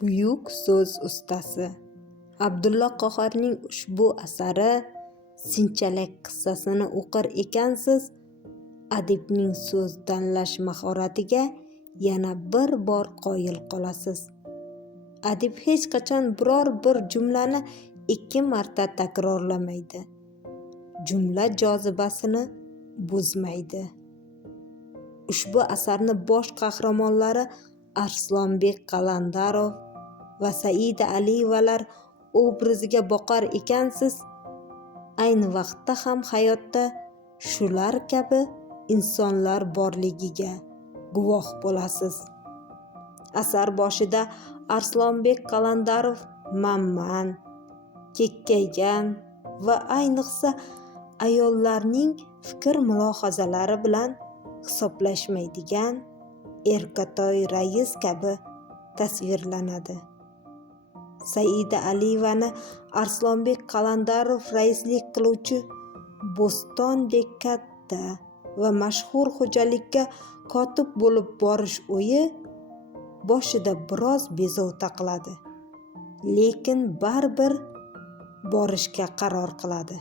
Buyuk so'z ustasi Abdulla Qohorning ushbu asari Sinchalik qissasini o'qir ekansiz, adibning so'z tanlash mahoratiga yana bir bor qoyil qolasiz. Adib hech qachon biror bir jumlani ikki marta takrorlamaydi. Jumla jozibasini buzmaydi. Ushbu asarni bosh qahramonlari Arslonbek Qalandarov va Saida Aliyevalar obraziga boqar ekansiz, ayni vaqtda ham hayotda shular kabi insonlar borligiga guvoh bo'lasiz. Asar boshida Arslonbek Qalandarov manman, kekkaygan va ayniqsa ayollarning fikr-mulohazalari bilan hisoblashmaydigan erkatoy rais kabi tasvirlanadi. Saida Aliyevani Arslonbek Qalandarov raislik qiluvchi bo'stondek katta va mashhur xo'jalikka kotib bo'lib borish o'yi boshida biroz bezovta qiladi, lekin baribir borishga qaror qiladi.